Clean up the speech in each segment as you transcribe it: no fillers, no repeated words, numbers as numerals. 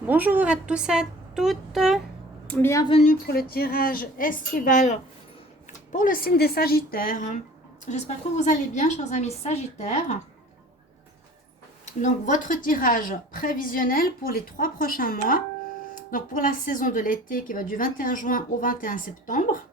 Bonjour à tous et à toutes, bienvenue pour le tirage estival pour le signe des Sagittaires. J'espère que vous allez bien, chers amis Sagittaires. Donc votre tirage prévisionnel pour les 3 prochains mois, donc pour la saison de l'été qui va du 21 juin au 21 septembre.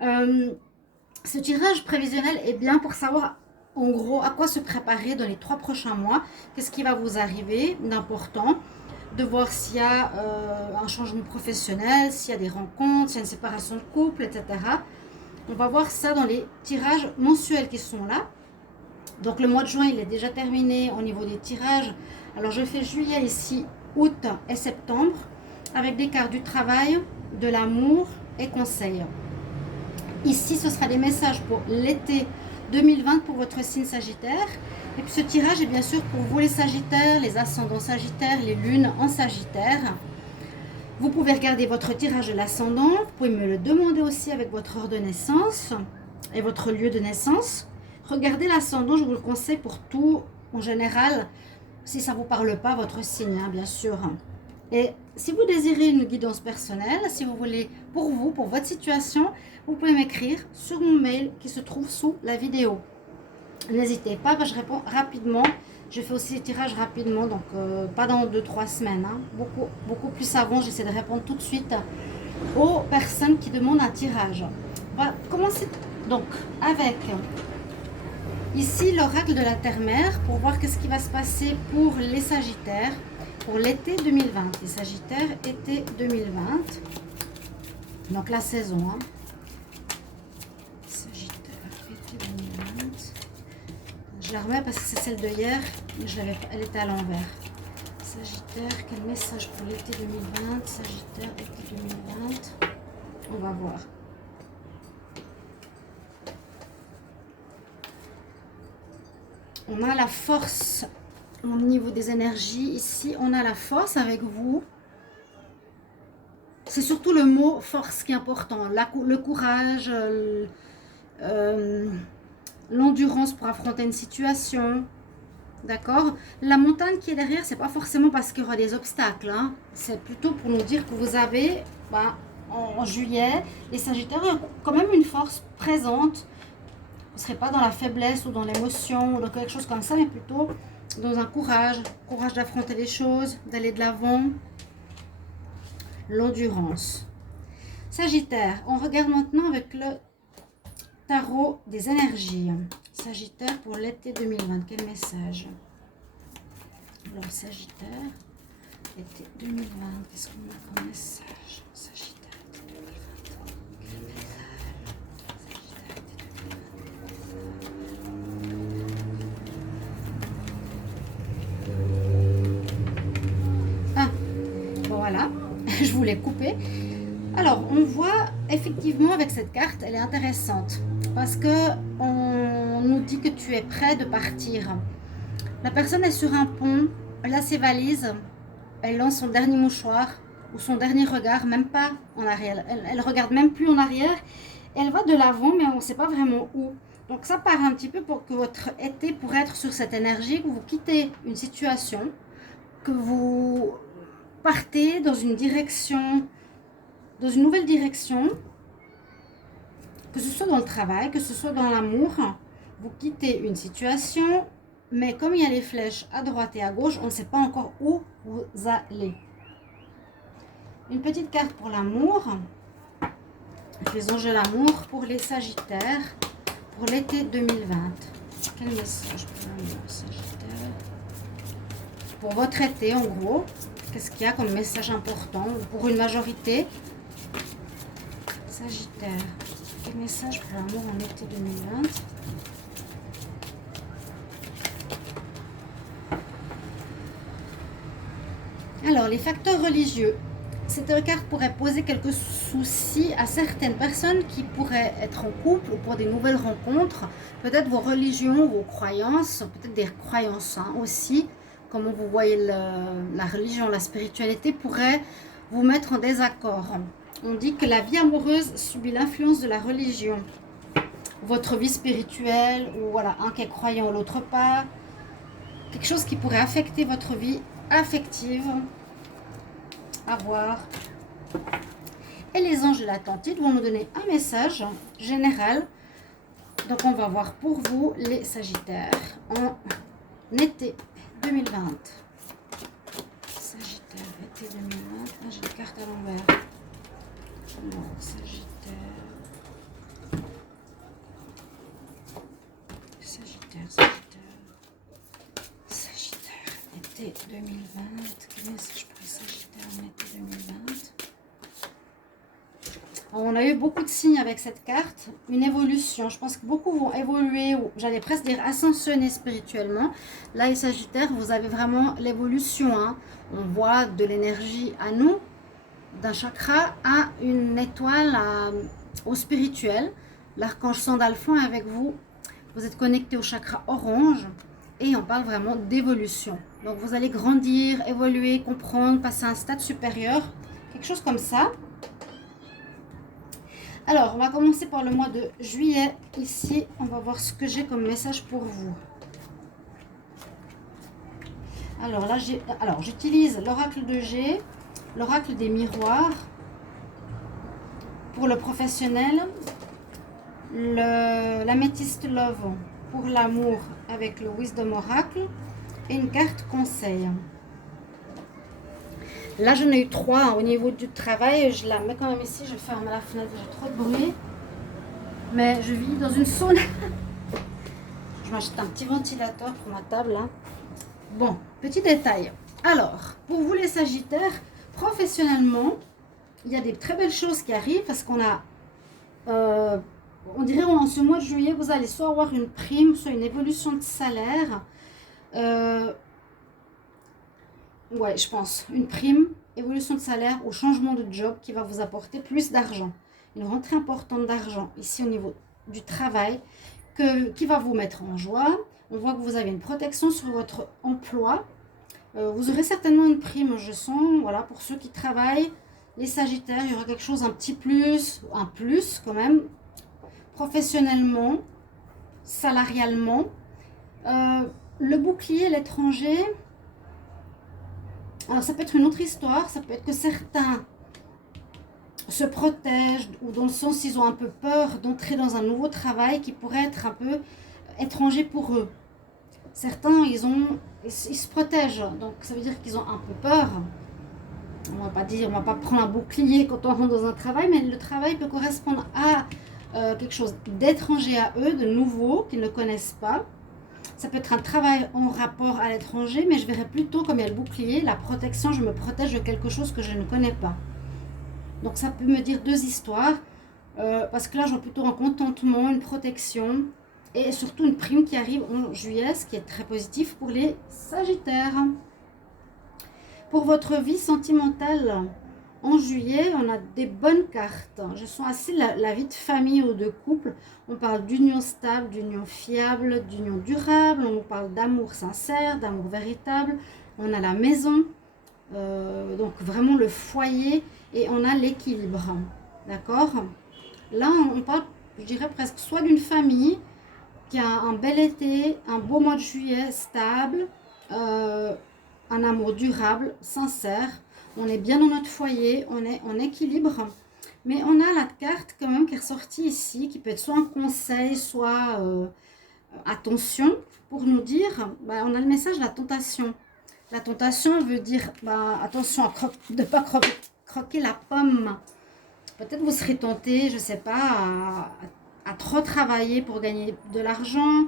Ce tirage prévisionnel est bien pour savoir en gros à quoi se préparer dans les 3 prochains mois, qu'est-ce qui va vous arriver d'important, de voir s'il y a un changement professionnel, s'il y a des rencontres, s'il y a une séparation de couple, etc. On va voir ça dans les tirages mensuels qui sont là. Donc le mois de juin, il est déjà terminé au niveau des tirages. Alors je fais juillet ici, août et septembre, avec des cartes du travail, de l'amour et conseils. Ici, ce sera des messages pour l'été 2020 pour votre signe Sagittaire. Et puis ce tirage est bien sûr pour vous les Sagittaires, les ascendants Sagittaires, les lunes en Sagittaire. Vous pouvez regarder votre tirage de l'ascendant. Vous pouvez me le demander aussi avec votre heure de naissance et votre lieu de naissance. Regardez l'ascendant, je vous le conseille pour tout en général. Si ça ne vous parle pas, votre signe, hein, bien sûr. Et si vous désirez une guidance personnelle, si vous voulez pour vous, pour votre situation, vous pouvez m'écrire sur mon mail qui se trouve sous la vidéo. N'hésitez pas, je réponds rapidement. Je fais aussi les tirages rapidement, donc pas dans 2-3 semaines. Hein. Beaucoup plus avant, j'essaie de répondre tout de suite aux personnes qui demandent un tirage. On va commencer donc avec ici l'oracle de la Terre-Mère pour voir qu'est-ce qui va se passer pour les Sagittaires pour l'été 2020. Les Sagittaires, été 2020. Donc la saison. Hein. Sagittaire, été 2020. Je la remets parce que c'est celle de hier, mais elle était à l'envers. Sagittaire, quel message pour l'été 2020? Sagittaire, été 2020. On va voir. On a la force au niveau des énergies. Ici, on a la force avec vous. C'est surtout le mot force qui est important. Le courage, l'endurance pour affronter une situation. D'accord? La montagne qui est derrière, c'est pas forcément parce qu'il y aura des obstacles. Hein. C'est plutôt pour nous dire que vous avez, en juillet, les Sagittaires ont quand même une force présente. Vous ne serez pas dans la faiblesse ou dans l'émotion ou dans quelque chose comme ça, mais plutôt dans un courage d'affronter les choses, d'aller de l'avant, l'endurance. Sagittaire, on regarde maintenant avec le tarot des énergies. Sagittaire pour l'été 2020, quel message? Alors Sagittaire, été 2020, qu'est-ce qu'on a comme message? Sagittaire, été 2020, quel message? Sagittaire, été 2020. Ah, bon voilà, je voulais couper. Alors, on voit effectivement avec cette carte, elle est intéressante parce que on nous dit que tu es prêt de partir. La personne est sur un pont, elle a ses valises, elle lance son dernier mouchoir ou son dernier regard, même pas en arrière. Elle regarde même plus en arrière. Elle va de l'avant, mais on ne sait pas vraiment où. Donc ça part un petit peu pour que votre été pourrait être sur cette énergie, que vous quittez une situation, que vous partez dans une direction, dans une nouvelle direction, que ce soit dans le travail, que ce soit dans l'amour, vous quittez une situation, mais comme il y a les flèches à droite et à gauche, on ne sait pas encore où vous allez. Une petite carte pour l'amour. Faisons jeu l'amour pour les Sagittaires pour l'été 2020. Quel message pour l'amour, Sagittaire? Pour votre été, en gros, qu'est-ce qu'il y a comme message important pour une majorité? Sagittaire. Quel message pour l'amour en été 2020? Alors, les facteurs religieux. Cette carte pourrait poser quelques soucis à certaines personnes qui pourraient être en couple ou pour des nouvelles rencontres. Peut-être vos religions, vos croyances, peut-être des croyances hein, aussi. Comment vous voyez la religion, la spiritualité pourrait vous mettre en désaccord. On dit que la vie amoureuse subit l'influence de la religion. Votre vie spirituelle, ou voilà, un qui est croyant, l'autre pas. Quelque chose qui pourrait affecter votre vie affective. à voir. Et les anges de l'Atlantide vont nous donner un message général. Donc, on va voir pour vous les Sagittaires en été 2020. Sagittaire, été 2020. Ah, j'ai les cartes à l'envers. Non, Sagittaire. Sagittaire, été 2020. Quel message pour les Sagittaires en été 2020? On a eu beaucoup de signes avec cette carte, une évolution. Je pense que beaucoup vont évoluer, ou j'allais presque dire ascensionner spirituellement. Là, les Sagittaires, vous avez vraiment l'évolution. Hein. On voit de l'énergie à nous, d'un chakra à une étoile, au spirituel. L'archange Sandalphon est avec vous. Vous êtes connecté au chakra orange et on parle vraiment d'évolution. Donc, vous allez grandir, évoluer, comprendre, passer à un stade supérieur, quelque chose comme ça. Alors, on va commencer par le mois de juillet. Ici, on va voir ce que j'ai comme message pour vous. Alors là, j'utilise l'oracle de G, l'oracle des miroirs. Pour le professionnel, l'améthyste love pour l'amour avec le wisdom oracle et une carte conseil. Là, j'en ai eu 3 au niveau du travail. Je la mets quand même ici. Je ferme la fenêtre. J'ai trop de bruit. Mais je vis dans une sauna. Je m'achète un petit ventilateur pour ma table. Hein. Bon, petit détail. Alors, pour vous les Sagittaires, professionnellement, il y a des très belles choses qui arrivent parce qu'on a... on dirait en ce mois de juillet, vous allez soit avoir une prime, soit une évolution de salaire. Ouais, je pense. Une prime, évolution de salaire ou changement de job qui va vous apporter plus d'argent. Une rentrée importante d'argent ici au niveau du travail qui va vous mettre en joie. On voit que vous avez une protection sur votre emploi. Vous aurez certainement une prime, je sens. Voilà, pour ceux qui travaillent, les Sagittaires, il y aura quelque chose, un plus quand même, professionnellement, salarialement. Le bouclier, l'étranger... Alors, ça peut être une autre histoire, ça peut être que certains se protègent ou dans le sens ils ont un peu peur d'entrer dans un nouveau travail qui pourrait être un peu étranger pour eux. Certains, ils se protègent, donc ça veut dire qu'ils ont un peu peur. On va pas prendre un bouclier quand on rentre dans un travail, mais le travail peut correspondre à quelque chose d'étranger à eux, de nouveau, qu'ils ne connaissent pas. Ça peut être un travail en rapport à l'étranger, mais je verrais plutôt comme il y a le bouclier, la protection, je me protège de quelque chose que je ne connais pas. Donc ça peut me dire 2 histoires, parce que là, j'ai plutôt un contentement, une protection, et surtout une prime qui arrive en juillet, ce qui est très positif pour les Sagittaires. Pour votre vie sentimentale, en juillet, on a des bonnes cartes. Je sens assez la vie de famille ou de couple. On parle d'union stable, d'union fiable, d'union durable. On nous parle d'amour sincère, d'amour véritable. On a la maison, donc vraiment le foyer. Et on a l'équilibre. D'accord? Là, on parle, je dirais presque soit d'une famille qui a un bel été, un beau mois de juillet stable, un amour durable, sincère. On est bien dans notre foyer, on est en équilibre. Mais on a la carte quand même qui est ressortie ici, qui peut être soit un conseil, soit attention, pour nous dire, on a le message de la tentation. La tentation veut dire, attention de ne pas croquer la pomme. Peut-être vous serez tenté, je ne sais pas, à trop travailler pour gagner de l'argent,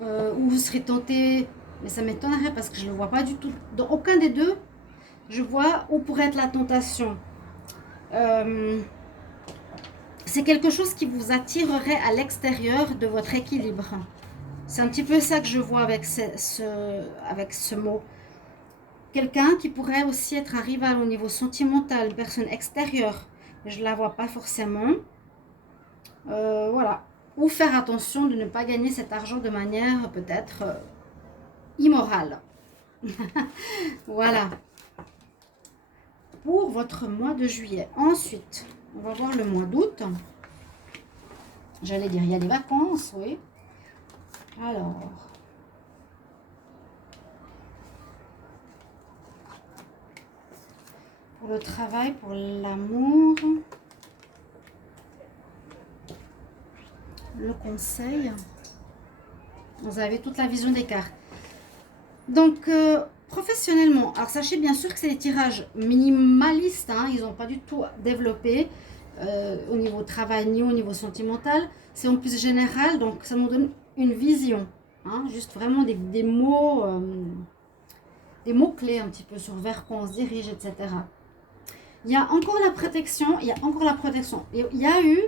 ou vous serez tenté, mais ça m'étonnerait parce que je ne le vois pas du tout. Dans aucun des deux, je vois où pourrait être la tentation. C'est quelque chose qui vous attirerait à l'extérieur de votre équilibre. C'est un petit peu ça que je vois avec ce mot. Quelqu'un qui pourrait aussi être un rival au niveau sentimental, une personne extérieure, mais je ne la vois pas forcément. Voilà. Ou faire attention de ne pas gagner cet argent de manière peut-être immorale. Voilà. Pour votre mois de juillet. Ensuite, on va voir le mois d'août. J'allais dire, il y a des vacances, oui. Alors. Pour le travail, pour l'amour, le conseil. Vous avez toute la vision des cartes. Donc, professionnellement, alors sachez bien sûr que c'est des tirages minimalistes, hein, ils n'ont pas du tout développé au niveau travail ni au niveau sentimental. C'est en plus général, donc ça nous donne une vision, hein, juste vraiment des mots-clés un petit peu sur vers quoi on se dirige, etc. Il y a encore la protection, il y a encore la protection. Il y a eu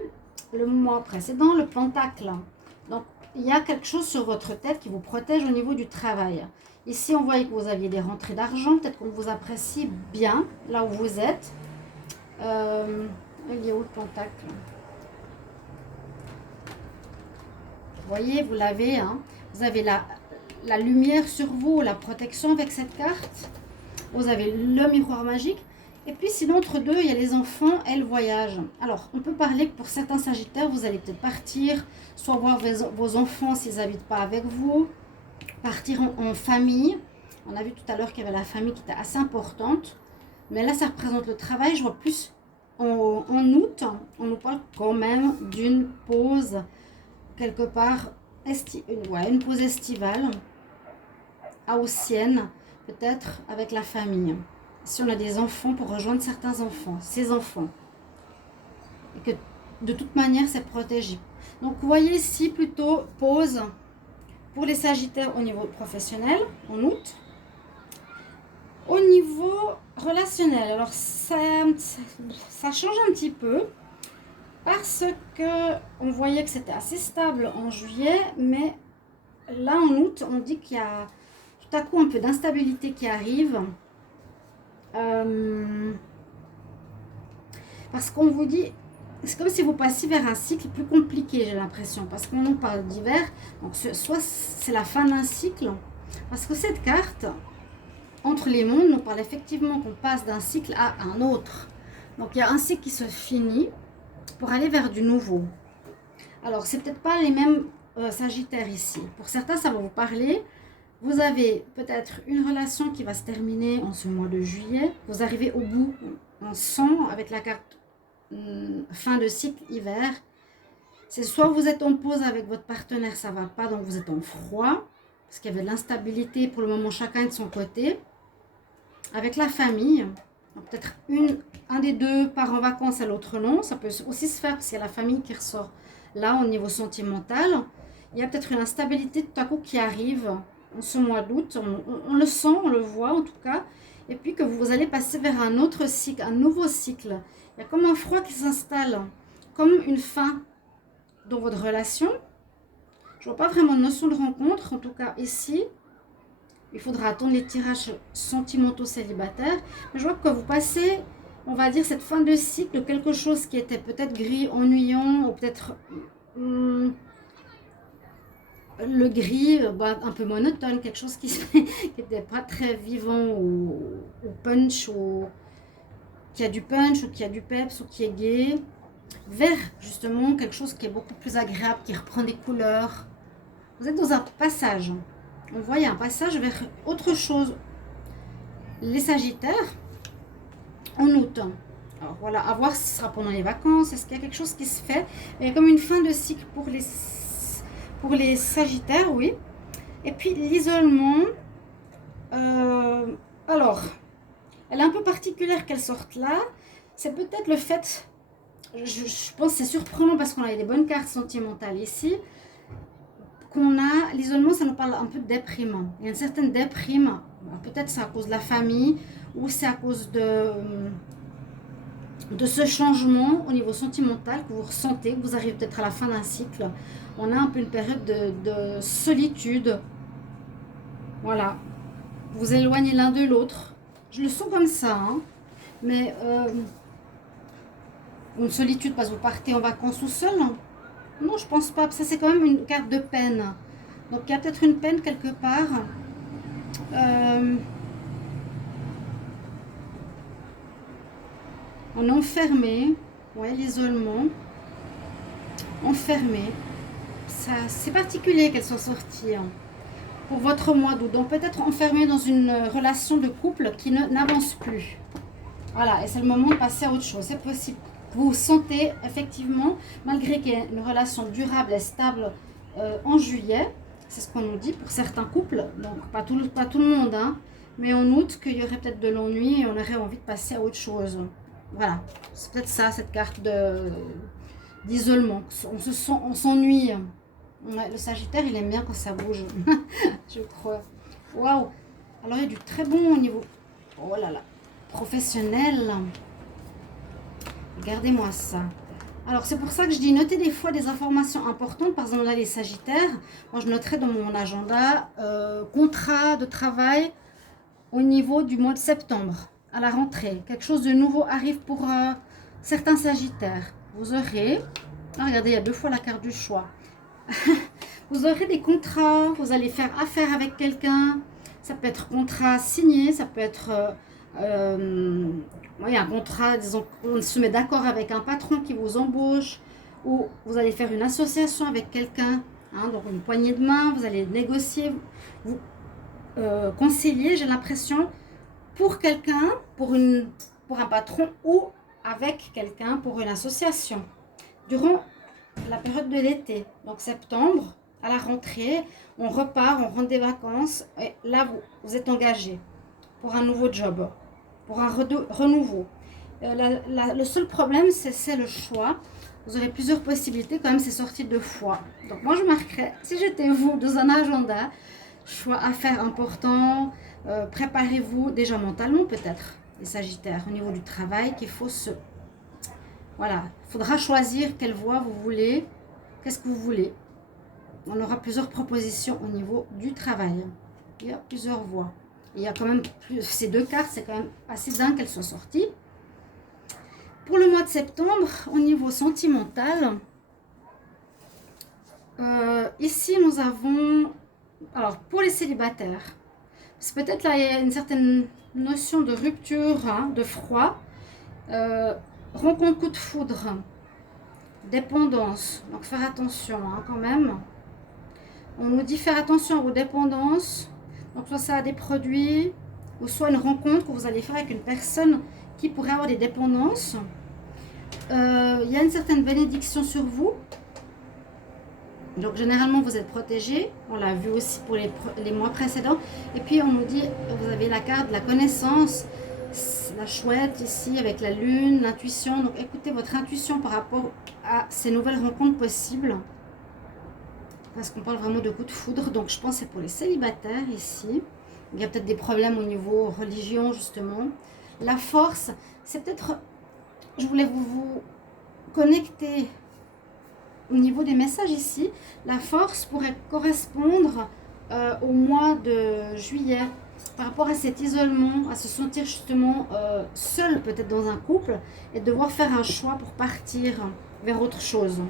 le mois précédent le pentacle. Donc, il y a quelque chose sur votre tête qui vous protège au niveau du travail. Ici, on voyait que vous aviez des rentrées d'argent. Peut-être qu'on vous apprécie bien là où vous êtes. Il est où le pentacle? Vous voyez, vous l'avez. Hein, vous avez la lumière sur vous, la protection avec cette carte. Vous avez le miroir magique. Et puis, sinon, entre deux, il y a les enfants et le voyage. Alors, on peut parler que pour certains sagittaires, vous allez peut-être partir, soit voir vos enfants s'ils n'habitent pas avec vous, partir en famille. On a vu tout à l'heure qu'il y avait la famille qui était assez importante. Mais là, ça représente le travail. Je vois plus en août, on nous parle quand même d'une pause, quelque part, une pause estivale, haussienne, peut-être avec la famille. Si on a des enfants, pour rejoindre certains enfants, ces enfants. Et que de toute manière, c'est protégé. Donc, vous voyez ici plutôt pause pour les sagittaires au niveau professionnel, en août. Au niveau relationnel, alors ça change un petit peu. Parce que on voyait que c'était assez stable en juillet, mais là en août, on dit qu'il y a tout à coup un peu d'instabilité qui arrive. Parce qu'on vous dit, c'est comme si vous passiez vers un cycle plus compliqué, j'ai l'impression, parce qu'on nous parle d'hiver, donc soit c'est la fin d'un cycle, parce que cette carte, entre les mondes, nous parle effectivement qu'on passe d'un cycle à un autre. Donc il y a un cycle qui se finit pour aller vers du nouveau. Alors c'est peut-être pas les mêmes sagittaires ici. Pour certains, ça va vous parler. Vous avez peut-être une relation qui va se terminer en ce mois de juillet. Vous arrivez au bout, on sent avec la carte fin de cycle hiver. C'est soit vous êtes en pause avec votre partenaire, ça va pas, donc vous êtes en froid, parce qu'il y avait de l'instabilité pour le moment, chacun de son côté. Avec la famille, peut-être un des deux part en vacances et l'autre non. Ça peut aussi se faire parce qu'il y a la famille qui ressort là au niveau sentimental. Il y a peut-être une instabilité tout à coup qui arrive en ce mois d'août, on le sent, on le voit en tout cas, et puis que vous allez passer vers un autre cycle, un nouveau cycle. Il y a comme un froid qui s'installe, comme une fin dans votre relation. Je vois pas vraiment de notion de rencontre, en tout cas ici. Il faudra attendre les tirages sentimentaux célibataires. Mais je vois que vous passez, on va dire, cette fin de cycle, quelque chose qui était peut-être gris, ennuyant, ou peut-être le gris, un peu monotone, quelque chose qui n'était pas très vivant ou punch, ou qui a du punch, ou qui a du peps, ou qui est gai, vers justement quelque chose qui est beaucoup plus agréable, qui reprend des couleurs. Vous êtes dans un passage, on voit il y a un passage vers autre chose. Les sagittaires, en août, alors voilà, à voir si ce sera pendant les vacances, est-ce qu'il y a quelque chose qui se fait, il y a comme une fin de cycle pour les sagittaires, oui. Et puis l'isolement, alors, elle est un peu particulière qu'elle sorte là. C'est peut-être le fait, je pense que c'est surprenant parce qu'on a des bonnes cartes sentimentales ici, qu'on a, l'isolement, ça nous parle un peu de déprime. Il y a une certaine déprime, peut-être c'est à cause de la famille, ou c'est à cause de ce changement au niveau sentimental que vous ressentez, que vous arrivez peut-être à la fin d'un cycle. On a un peu une période de solitude. Voilà. Vous vous éloignez l'un de l'autre. Je le sens comme ça. Hein. Mais une solitude parce que vous partez en vacances tout seul. Non, je pense pas. Ça, c'est quand même une carte de peine. Donc, il y a peut-être une peine quelque part. On est enfermé. Ouais, l'isolement. Enfermé. C'est particulier qu'elle soit sortie hein, pour votre mois d'août. Donc peut-être enfermé dans une relation de couple qui n'avance plus. Voilà, et c'est le moment de passer à autre chose. C'est possible. Vous sentez effectivement, malgré qu'il y ait une relation durable et stable en juillet, c'est ce qu'on nous dit pour certains couples, donc pas tout le monde, hein, mais en août, qu'il y aurait peut-être de l'ennui et on aurait envie de passer à autre chose. Voilà, c'est peut-être ça, cette carte d'isolement. On s'ennuie. Ouais, le Sagittaire, il aime bien quand ça bouge, je crois. Waouh! Alors, il y a du très bon au niveau, oh là là, professionnel. Regardez-moi ça. Alors, c'est pour ça que je dis notez des fois des informations importantes. Par exemple, là, les Sagittaires, moi, je noterai dans mon agenda contrat de travail au niveau du mois de septembre, à la rentrée. Quelque chose de nouveau arrive pour certains Sagittaires. Vous aurez, regardez, il y a 2 fois la carte du choix. Vous aurez des contrats, vous allez faire affaire avec quelqu'un. Ça peut être contrat signé, ça peut être un contrat, disons, on se met d'accord avec un patron qui vous embauche, ou vous allez faire une association avec quelqu'un, hein, donc une poignée de main, vous allez négocier, vous concilier, j'ai l'impression, pour quelqu'un, pour un patron, ou avec quelqu'un pour une association. Durant la période de l'été, donc septembre, à la rentrée, on repart, on rentre des vacances, et là, vous êtes engagé pour un nouveau job, pour un renouveau. Le seul problème, c'est le choix. Vous aurez plusieurs possibilités, quand même, c'est sorti 2 fois. Donc moi, je marquerais, si j'étais vous, dans un agenda, choix à faire important, préparez-vous déjà mentalement peut-être, les Sagittaires, au niveau du travail, qu'il faut se... Voilà, il faudra choisir quelle voie vous voulez, qu'est-ce que vous voulez. On aura plusieurs propositions au niveau du travail. Il y a plusieurs voies. Il y a quand même ces 2 cartes, c'est quand même assez dingue qu'elles soient sorties. Pour le mois de septembre, au niveau sentimental, ici nous avons, alors pour les célibataires, c'est peut-être là il y a une certaine notion de rupture, hein, de froid, rencontre coup de foudre, dépendance, donc faire attention hein, quand même. On nous dit faire attention aux dépendances, donc soit ça a des produits, ou soit une rencontre que vous allez faire avec une personne qui pourrait avoir des dépendances. Il y a une certaine bénédiction sur vous. Donc généralement vous êtes protégé. On l'a vu aussi pour les mois précédents. Et puis on nous dit, vous avez la carte de la connaissance, la chouette ici avec la lune, l'intuition. Donc écoutez votre intuition par rapport à ces nouvelles rencontres possibles. Parce qu'on parle vraiment de coup de foudre. Donc je pense que c'est pour les célibataires ici. Il y a peut-être des problèmes au niveau religion justement. La force, c'est peut-être... Je voulais vous connecter au niveau des messages ici. La force pourrait correspondre au mois de juillet. Par rapport à cet isolement, à se sentir justement seul peut-être dans un couple. Et devoir faire un choix pour partir vers autre chose.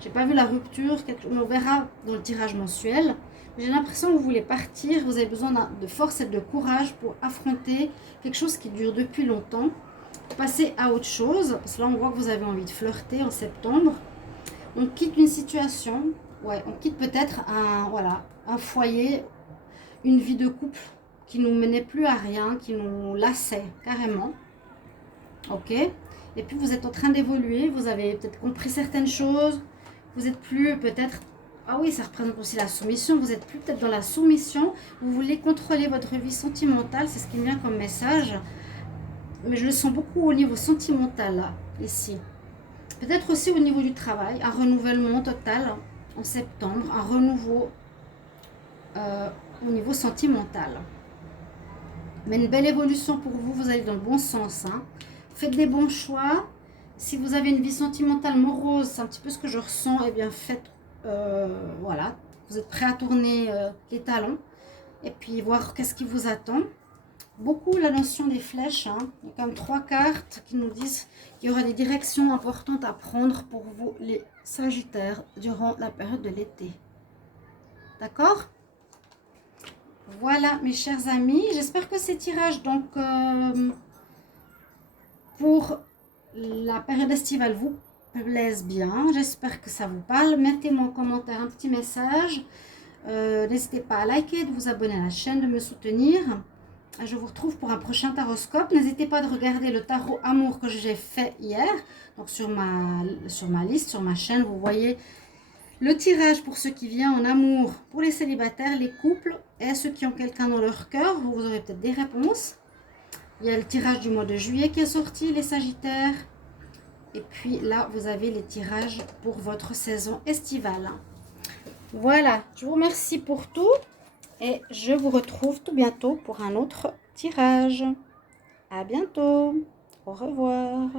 J'ai pas vu la rupture, on verra dans le tirage mensuel. J'ai l'impression que vous voulez partir, vous avez besoin de force et de courage pour affronter quelque chose qui dure depuis longtemps. Passer à autre chose, parce que là on voit que vous avez envie de flirter en septembre. On quitte une situation, ouais, on quitte peut-être un foyer, une vie de couple qui nous menait plus à rien, qui nous lassait carrément. Ok. Et puis vous êtes en train d'évoluer, vous avez peut-être compris certaines choses. Vous êtes plus peut-être... Ah oui, ça représente aussi la soumission. Vous êtes plus peut-être dans la soumission. Vous voulez contrôler votre vie sentimentale. C'est ce qui me vient comme message. Mais je le sens beaucoup au niveau sentimental, là, ici. Peut-être aussi au niveau du travail. Un renouvellement total en septembre. Un renouveau au niveau sentimental. Mais une belle évolution pour vous. Vous allez dans le bon sens. Hein. Faites des bons choix. Si vous avez une vie sentimentale morose, c'est un petit peu ce que je ressens, eh bien faites, voilà, vous êtes prêt à tourner les talons et puis voir qu'est-ce qui vous attend. Beaucoup la notion des flèches, hein. Il y a quand même 3 cartes qui nous disent qu'il y aura des directions importantes à prendre pour vous les Sagittaires durant la période de l'été. D'accord? Voilà mes chers amis, j'espère que ces tirages donc pour la période estivale vous plaise bien. J'espère que ça vous parle. Mettez-moi en commentaire un petit message. N'hésitez pas à liker, de vous abonner à la chaîne, de me soutenir. Je vous retrouve pour un prochain taroscope. N'hésitez pas de regarder le tarot amour que j'ai fait hier. Donc sur ma liste, sur ma chaîne, vous voyez le tirage pour ceux qui viennent en amour, pour les célibataires, les couples et ceux qui ont quelqu'un dans leur cœur. Vous aurez peut-être des réponses. Il y a le tirage du mois de juillet qui est sorti, les sagittaires. Et puis là, vous avez les tirages pour votre saison estivale. Voilà, je vous remercie pour tout. Et je vous retrouve tout bientôt pour un autre tirage. À bientôt. Au revoir.